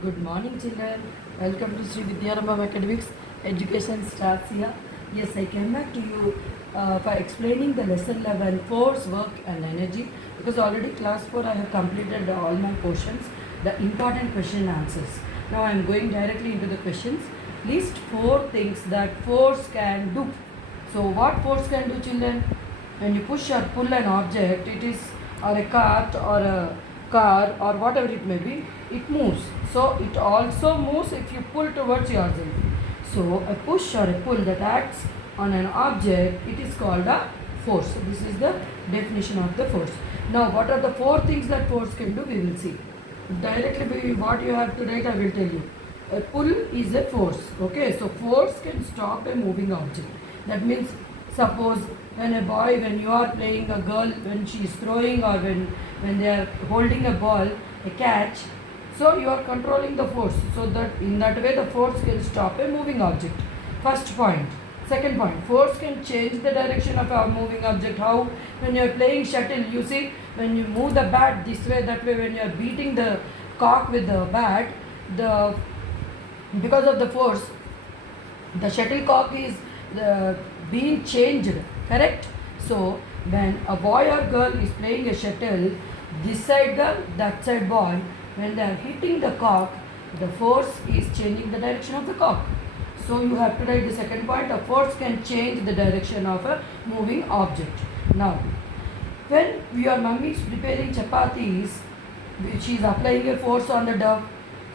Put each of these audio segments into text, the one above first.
Good morning, children. Welcome to Sri Vidyarambam Academics. Education starts here. Yes, I came back to you for explaining the lesson 11 force, work, and energy because already class 4 I have completed all my portions, the important question answers. Now I am going directly into the questions. List 4 things that force can do. So, what force can do, children? When you push or pull an object, it is or a cart or a car or whatever it may be, it moves. So it also moves if you pull towards yourself. So a push or a pull that acts on an object, it is called a force. This is the definition of the force. Now what are the 4 things that force can do? We will see. Directly what you have to write, I will tell you. A pull is a force. Okay, so force can stop a moving object. That means suppose when you are playing a girl, when she is throwing or when they are holding a ball, a catch, so you are controlling the force, so that in that way the force can stop a moving object. First point. Second point, force can change the direction of a moving object. How? When you are playing shuttle, you see, when you move the bat this way, that way, when you are beating the cock with the bat, because of the force, the shuttlecock is being changed, correct? So when a boy or girl is playing a shuttle, this side girl, that side boy, when they are hitting the cock, the force is changing the direction of the cock. So you have to write the second point, a force can change the direction of a moving object. Now when your mummy is preparing chapatis, she is applying a force on the dough.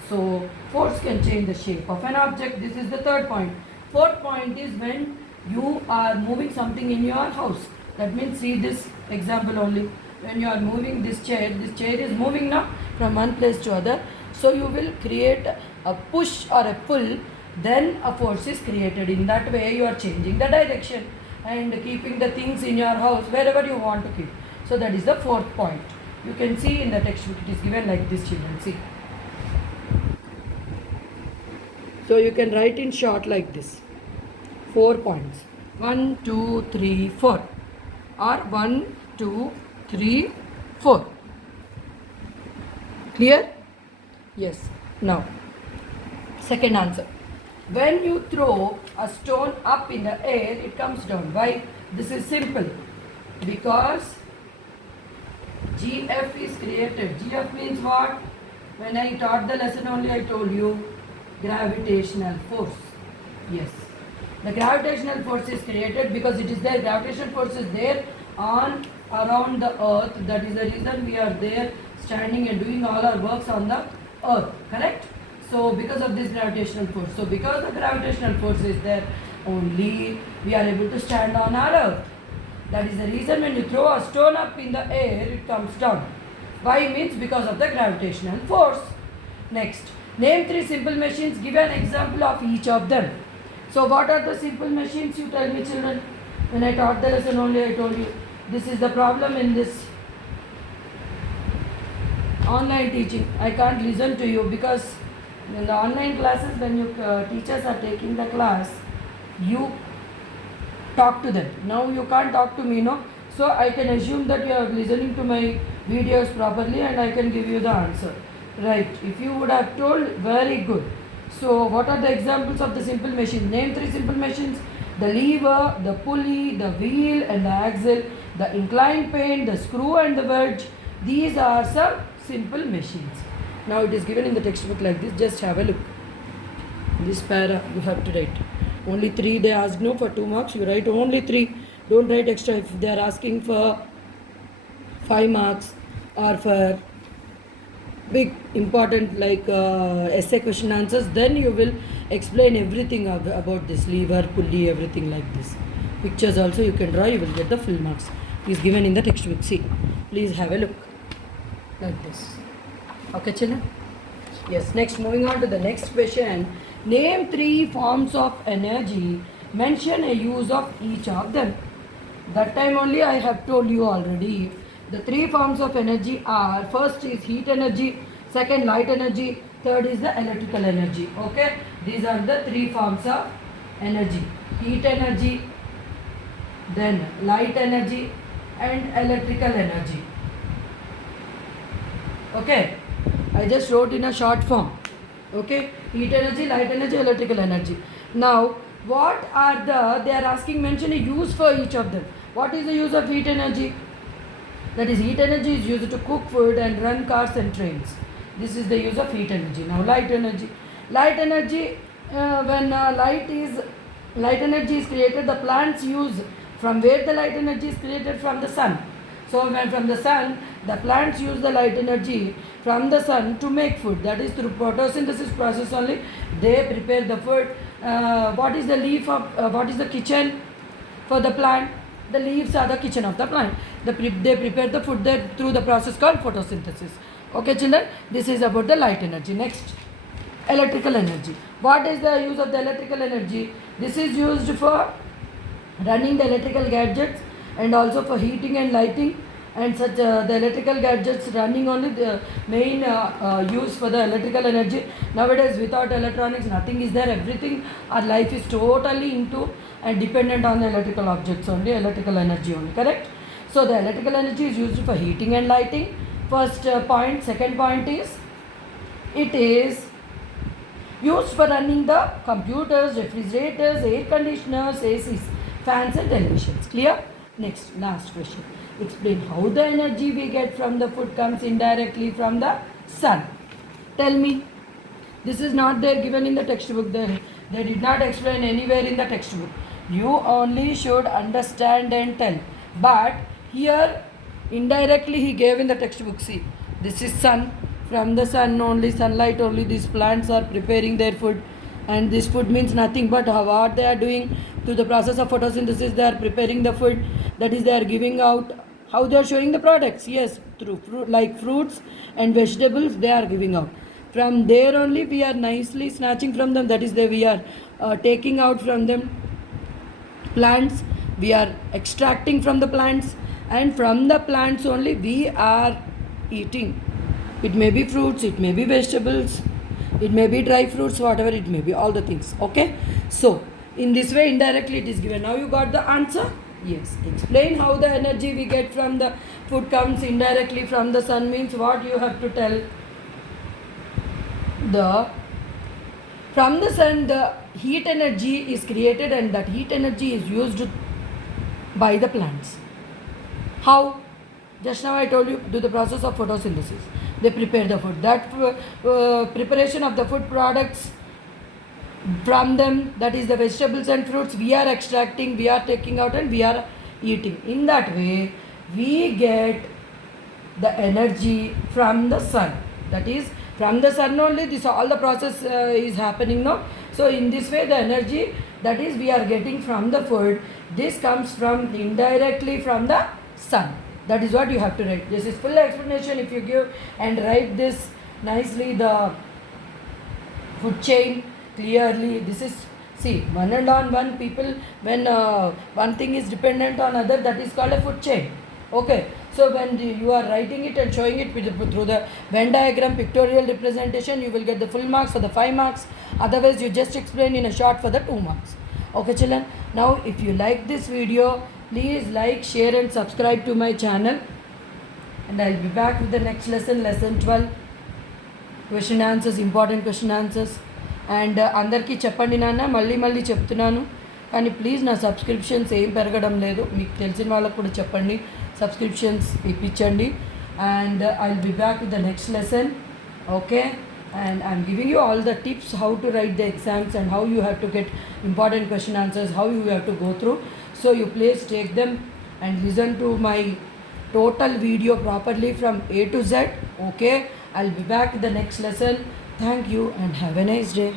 So force can change the shape of an object. This is the third point. Fourth point is when you are moving something in your house. That means, see this example only. When you are moving this chair is moving now from one place to other. So you will create a push or a pull, then a force is created. In that way you are changing the direction and keeping the things in your house wherever you want to keep. So that is the fourth point. You can see in the textbook it is given like this, children. See. So you can write in short like this. 4 points. 1, 2, 3, 4. Or 1, 2, 3, 4. Clear? Yes. Now, second answer. When you throw a stone up in the air, it comes down. Why? This is simple. Because GF is created. GF means what? When I taught the lesson only, I told you gravitational force. Yes. The gravitational force is created because it is there. Gravitational force is there on around the earth. That is the reason we are there standing and doing all our works on the earth. Correct? So because of this gravitational force. So because the gravitational force is there, only we are able to stand on our earth. That is the reason when you throw a stone up in the air, it comes down. Why? Means because of the gravitational force. Next, name 3 simple machines. Give an example of each of them. So what are the simple machines? You tell me, children. When I taught the lesson only, I told you. This is the problem in this online teaching. I can't listen to you because in the online classes, when you teachers are taking the class, you talk to them. Now you can't talk to me, no? So I can assume that you are listening to my videos properly and I can give you the answer. Right. If you would have told, very good. So what are the examples of the simple machines? Name 3 simple machines. The lever, the pulley, the wheel and the axle, the inclined plane, the screw and the wedge. These are some simple machines. Now it is given in the textbook like this. Just have a look. This para you have to write. Only 3 they ask, no, for 2 marks. You write only 3. Don't write extra. If they are asking for 5 marks or for big important like essay question answers, then you will explain everything about this lever, pulley, everything like this. Pictures also you can draw, you will get the full marks. It is given in the textbook. See, please have a look like this. Okay, children? Yes. Next, moving on to the next question. Name 3 forms of energy. Mention a use of each of them. That time only I have told you already. The 3 forms of energy are, first is heat energy, second light energy, third is the electrical energy. Okay, these are the 3 forms of energy. Heat energy, then light energy and electrical energy. Okay, I just wrote in a short form. Okay, heat energy, light energy, electrical energy. Now, what are they are asking, mention a use for each of them. What is the use of heat energy? That is, heat energy is used to cook food and run cars and trains. This is the use of heat energy. Now, light energy. Light energy, when light energy is created, the plants use, from where the light energy is created? From the sun. So, when from the sun, the plants use the light energy from the sun to make food. That is, through photosynthesis process only they prepare the food. What is the leaf of? What is the kitchen for the plant? The leaves are the kitchen of the plant. They prepare the food there through the process called photosynthesis. Okay, children, this is about the light energy. Next, electrical energy. What is the use of the electrical energy? This is used for running the electrical gadgets and also for heating and lighting, and such the electrical gadgets running only the main use for the electrical energy. Nowadays, without electronics, nothing is there. Everything, our life is totally into and dependent on the electrical objects only, electrical energy only, correct? So the electrical energy is used for heating and lighting. First point. Second point is, it is used for running the computers, refrigerators, air conditioners, ACs, fans and televisions. Clear? Next, last question. Explain how the energy we get from the food comes indirectly from the sun. Tell me. This is not there given in the textbook. They did not explain anywhere in the textbook. You only should understand and tell. But here indirectly he gave in the textbook. See, this is sun. From the sun only, sunlight only, these plants are preparing their food. And this food means nothing but what they are doing through the process of photosynthesis. They are preparing the food. That is, they are giving out. How they are showing the products? Yes, through fruit, like fruits and vegetables they are giving out. From there only we are nicely snatching from them. That is, we are taking out from them plants. We are extracting from the plants, and from the plants only we are eating. It may be fruits, it may be vegetables, it may be dry fruits, whatever it may be, all the things. Okay, so in this way indirectly it is given. Now you got the answer? Yes. Explain how the energy we get from the food comes indirectly from the sun means what you have to tell. From the sun the heat energy is created, and that heat energy is used by the plants. How? Just now I told you, do the process of photosynthesis. They prepare the food. That preparation of the food products from them, that is the vegetables and fruits, we are extracting, we are taking out and we are eating. In that way, we get the energy from the sun. That is, from the sun only this all the process is happening now. So in this way, the energy that is we are getting from the food, this comes from indirectly from the sun. That is what you have to write. This is full explanation. If you give and write this nicely, the food chain clearly. This is, see, one and on one people, when one thing is dependent on other, that is called a food chain. Okay, so when you are writing it and showing it through the Venn diagram pictorial representation, you will get the full marks for the 5 marks. Otherwise, you just explain in a short for the 2 marks. Okay, children. Now, if you like this video, please like, share and subscribe to my channel. And I will be back with the next lesson, lesson 12. Question answers, important question answers. And అందరికీ చెప్పండి నాన్న, మళ్ళీ చెప్తున్నాను, కానీ please నా subscriptions ఏం పెరగడం లేదు. మీకు తెలిసిన వాళ్ళకు కూడా చెప్పండి, సబ్స్క్రిప్షన్స్ ఇప్పించండి. And I will be back with the next lesson. Okay, and I'm giving you all the tips how to write the exams and how you have to get important question answers, how you have to go through. So you please take them and listen to my total video properly from A to Z. Okay, I'll be back with the next lesson. Thank you and have a nice day.